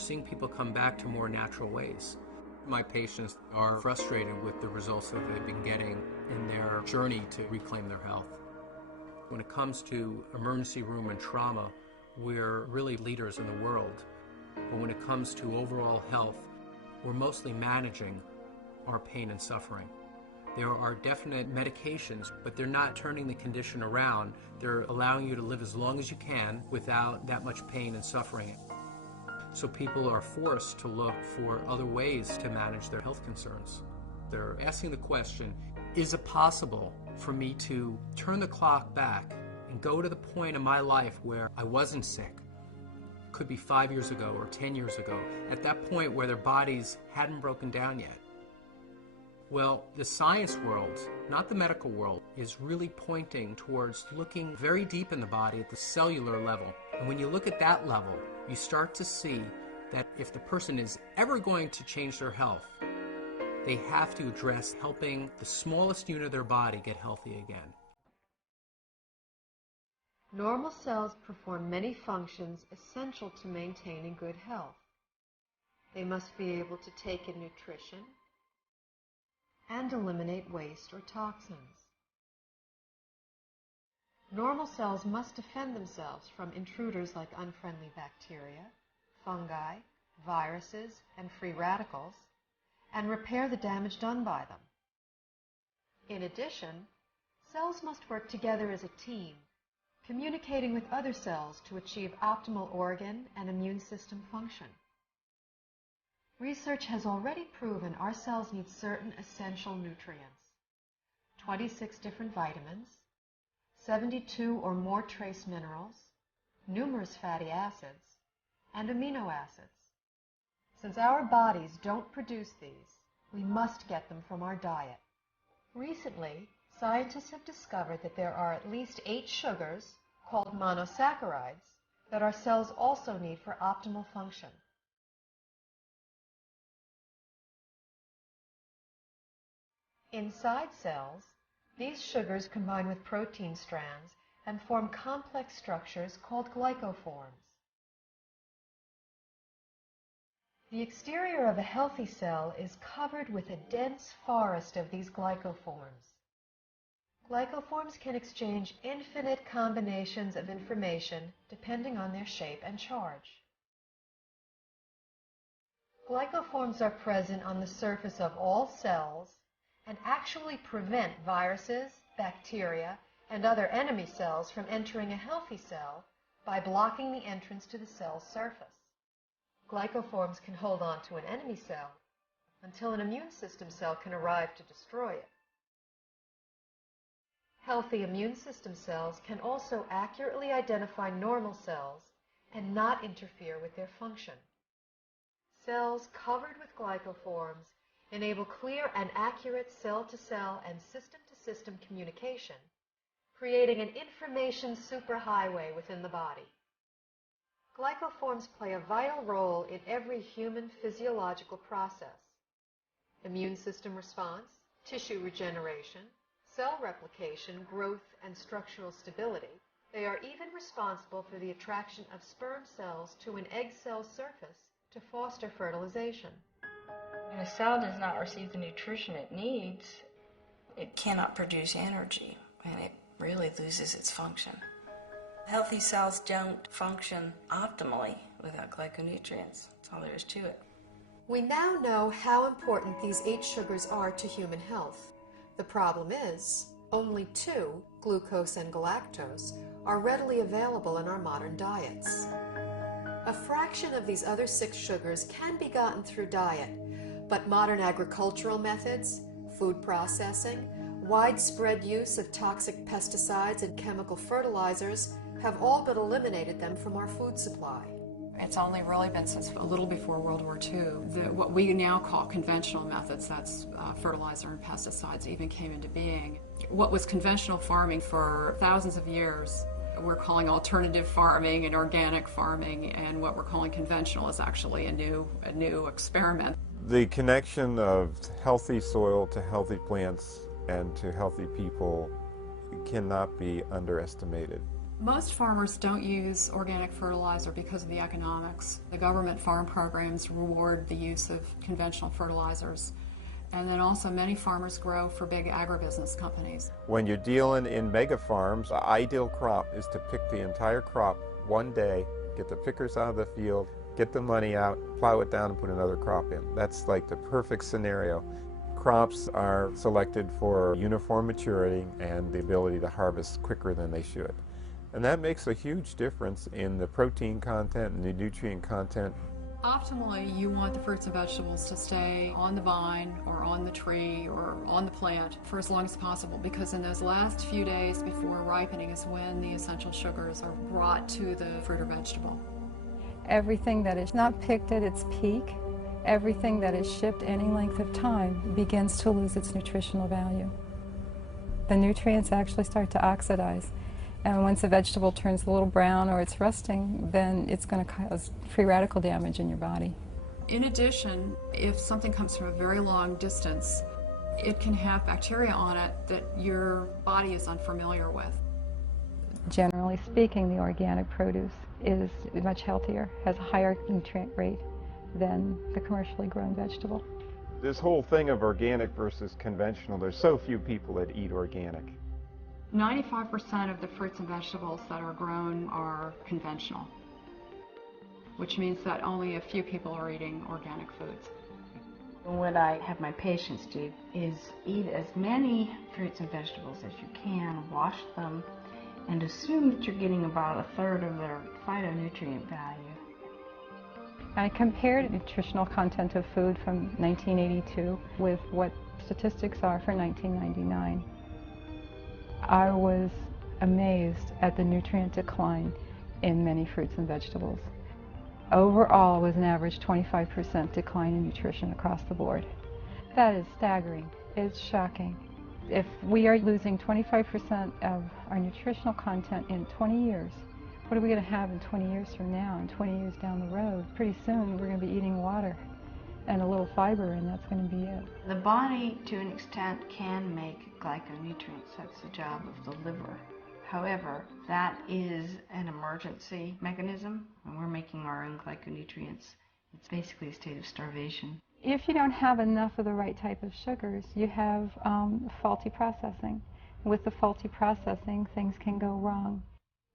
seeing people come back to more natural ways. My patients are frustrated with the results that they've been getting in their journey to reclaim their health. When it comes to emergency room and trauma, we're really leaders in the world. But when it comes to overall health, we're mostly managing our pain and suffering. There are definite medications, but they're not turning the condition around. They're allowing you to live as long as you can without that much pain and suffering. So people are forced to look for other ways to manage their health concerns. They're asking the question, is it possible for me to turn the clock back and go to the point in my life where I wasn't sick? Could be 5 years ago or 10 years ago, at that point where their bodies hadn't broken down yet. Well, the science world, not the medical world, is really pointing towards looking very deep in the body at the cellular level. And when you look at that level, you start to see that if the person is ever going to change their health, they have to address helping the smallest unit of their body get healthy again. Normal cells perform many functions essential to maintaining good health. They must be able to take in nutrition and eliminate waste or toxins. Normal cells must defend themselves from intruders like unfriendly bacteria, fungi, viruses, and free radicals, and repair the damage done by them. In addition, cells must work together as a team, communicating with other cells to achieve optimal organ and immune system function. Research has already proven our cells need certain essential nutrients, 26 different vitamins, 72 or more trace minerals, numerous fatty acids, and amino acids. Since our bodies don't produce these, we must get them from our diet. Recently, scientists have discovered that there are at least 8 sugars, called monosaccharides, that our cells also need for optimal function. Inside cells, these sugars combine with protein strands and form complex structures called glycoforms. The exterior of a healthy cell is covered with a dense forest of these glycoforms. Glycoforms can exchange infinite combinations of information depending on their shape and charge. Glycoforms are present on the surface of all cells and actually prevent viruses, bacteria, and other enemy cells from entering a healthy cell by blocking the entrance to the cell's surface. Glycoforms can hold on to an enemy cell until an immune system cell can arrive to destroy it. Healthy immune system cells can also accurately identify normal cells and not interfere with their function. Cells covered with glycoforms enable clear and accurate cell-to-cell and system-to-system communication, creating an information superhighway within the body. Glycoforms play a vital role in every human physiological process: immune system response, tissue regeneration, cell replication, growth, and structural stability. They are even responsible for the attraction of sperm cells to an egg cell surface to foster fertilization. When a cell does not receive the nutrition it needs, it cannot produce energy, and it really loses its function. Healthy cells don't function optimally without glyconutrients. That's all there is to it. We now know how important these 8 sugars are to human health. The problem is, only 2, glucose and galactose, are readily available in our modern diets. A fraction of these other 6 sugars can be gotten through diet, but modern agricultural methods, food processing, widespread use of toxic pesticides and chemical fertilizers have all but eliminated them from our food supply. It's only really been since a little before World War II that what we now call conventional methods, that's fertilizer and pesticides, even came into being. What was conventional farming for thousands of years, we're calling alternative farming and organic farming, and what we're calling conventional is actually a new experiment. The connection of healthy soil to healthy plants and to healthy people cannot be underestimated. Most farmers don't use organic fertilizer because of the economics. The government farm programs reward the use of conventional fertilizers. And then also many farmers grow for big agribusiness companies. When you're dealing in mega farms, the ideal crop is to pick the entire crop one day, get the pickers out of the field, get the money out, plow it down and put another crop in. That's like the perfect scenario. Crops are selected for uniform maturity and the ability to harvest quicker than they should. And that makes a huge difference in the protein content and the nutrient content. Optimally, you want the fruits and vegetables to stay on the vine or on the tree or on the plant for as long as possible, because in those last few days before ripening is when the essential sugars are brought to the fruit or vegetable. Everything that is not picked at its peak, everything that is shipped any length of time begins to lose its nutritional value. The nutrients actually start to oxidize. And once a vegetable turns a little brown or it's rusting, then it's going to cause free radical damage in your body. In addition, if something comes from a very long distance, it can have bacteria on it that your body is unfamiliar with. Generally speaking, the organic produce is much healthier, has a higher nutrient rate than the commercially grown vegetable. This whole thing of organic versus conventional, there's so few people that eat organic. 95% of the fruits and vegetables that are grown are conventional, which means that only a few people are eating organic foods. What I have my patients do is eat as many fruits and vegetables as you can, wash them, and assume that you're getting about a third of their phytonutrient value. I compared nutritional content of food from 1982 with what statistics are for 1999. I was amazed at the nutrient decline in many fruits and vegetables. Overall, it was an average 25% decline in nutrition across the board. That is staggering. It's shocking. If we are losing 25% of our nutritional content in 20 years, what are we going to have in 20 years from now and 20 years down the road? Pretty soon we're going to be eating water and a little fiber, and that's going to be it. The body, to an extent, can make glyconutrients. That's the job of the liver. However, that is an emergency mechanism, and we're making our own glyconutrients. It's basically a state of starvation. If you don't have enough of the right type of sugars, you have faulty processing. With the faulty processing, things can go wrong.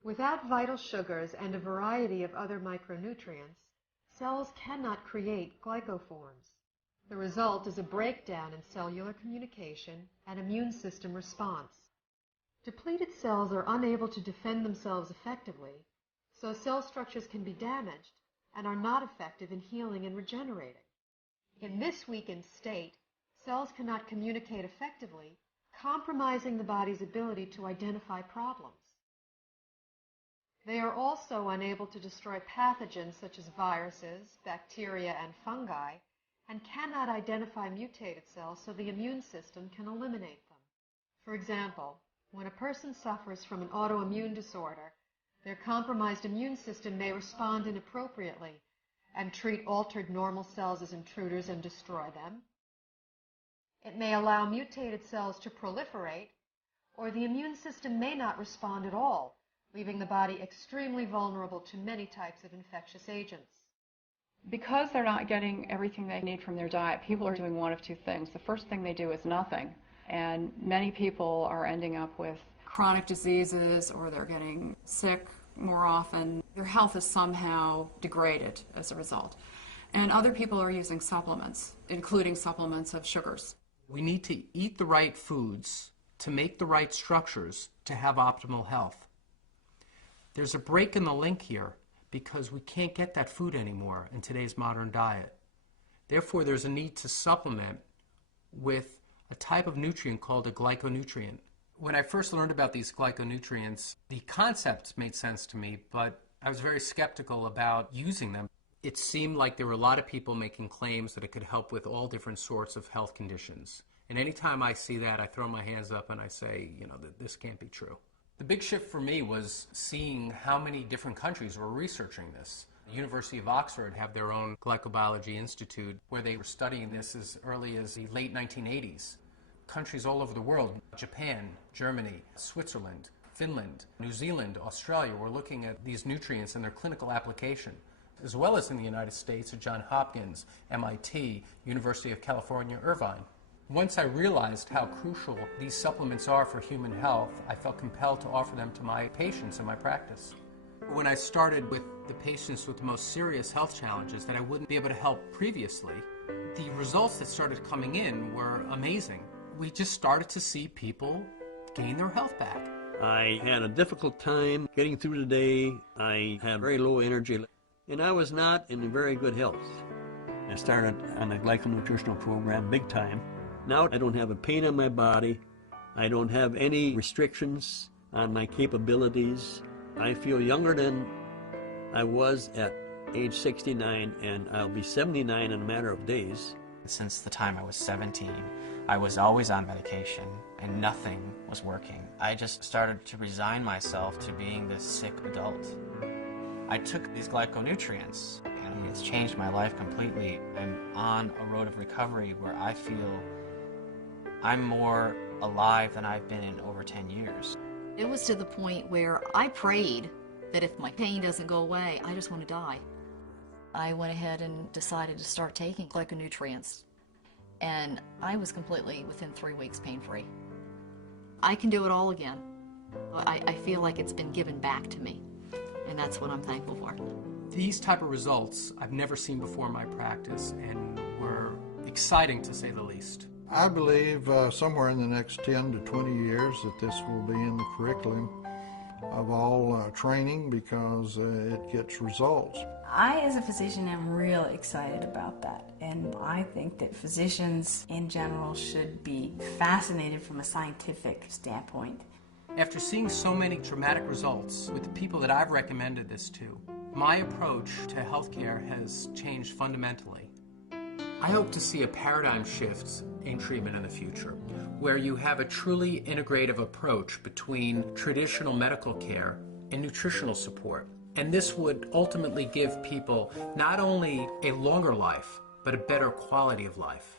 Without vital sugars and a variety of other micronutrients, cells cannot create glycoforms. The result is a breakdown in cellular communication and immune system response. Depleted cells are unable to defend themselves effectively, so cell structures can be damaged and are not effective in healing and regenerating. In this weakened state, cells cannot communicate effectively, compromising the body's ability to identify problems. They are also unable to destroy pathogens such as viruses, bacteria, and fungi, and cannot identify mutated cells so the immune system can eliminate them. For example, when a person suffers from an autoimmune disorder, their compromised immune system may respond inappropriately and treat altered normal cells as intruders and destroy them. It may allow mutated cells to proliferate, or the immune system may not respond at all, leaving the body extremely vulnerable to many types of infectious agents. Because they're not getting everything they need from their diet, people are doing one of two things. The first thing they do is nothing, and many people are ending up with chronic diseases, or they're getting sick more often. Their health is somehow degraded as a result. And other people are using supplements, including supplements of sugars. We need to eat the right foods to make the right structures to have optimal health. There's a break in the link here because we can't get that food anymore in today's modern diet. Therefore, there's a need to supplement with a type of nutrient called a glyconutrient. When I first learned about these glyconutrients, the concepts made sense to me, but I was very skeptical about using them. It seemed like there were a lot of people making claims that it could help with all different sorts of health conditions. And anytime I see that, I throw my hands up and I say, this can't be true. The big shift for me was seeing how many different countries were researching this. The University of Oxford have their own glycobiology institute where they were studying this as early as the late 1980s. Countries all over the world, Japan, Germany, Switzerland, Finland, New Zealand, Australia were looking at these nutrients and their clinical application, as well as in the United States at Johns Hopkins, MIT, University of California, Irvine. Once I realized how crucial these supplements are for human health, I felt compelled to offer them to my patients in my practice. When I started with the patients with the most serious health challenges that I wouldn't be able to help previously, the results that started coming in were amazing. We just started to see people gain their health back. I had a difficult time getting through the day. I had very low energy, and I was not in very good health. I started on a glyconutritional program big time. Now I don't have a pain in my body. I don't have any restrictions on my capabilities. I feel younger than I was at age 69, and I'll be 79 in a matter of days. Since the time I was 17, I was always on medication, and nothing was working. I just started to resign myself to being this sick adult. I took these glyconutrients, and it's changed my life completely. I'm on a road of recovery where I feel I'm more alive than I've been in over 10 years. It was to the point where I prayed that if my pain doesn't go away, I just want to die. I went ahead and decided to start taking glyconutrients, and I was completely, within 3 weeks, pain-free. I can do it all again. I feel like it's been given back to me, and that's what I'm thankful for. These type of results I've never seen before in my practice and were exciting to say the least. I believe somewhere in the next 10 to 20 years that this will be in the curriculum of all training because it gets results. I, as a physician, am real excited about that, and I think that physicians in general should be fascinated from a scientific standpoint. After seeing so many dramatic results with the people that I've recommended this to, my approach to healthcare has changed fundamentally. I hope to see a paradigm shift in treatment in the future, where you have a truly integrative approach between traditional medical care and nutritional support. And this would ultimately give people not only a longer life, but a better quality of life.